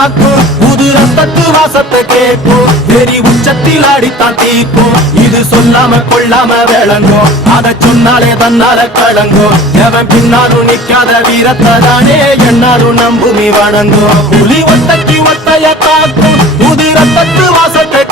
தாக்கும், புது ரத்தத்து வாசத்தை கேட்கும், வெறி உச்சத்தில் அடித்தான் தீக்கும். இது சொல்லாம கொள்ளாம விளங்கும், அதை சொன்னாலே தன்னால கலங்கும். எவன் பின்னாலும் நிக்காத வீரத்தை தானே என்னாலும் நம்புமி வணங்கும். புலி ஒத்தைக்கு ஒத்தைய தாக்கும், புது ரத்தத்து வாசத்தை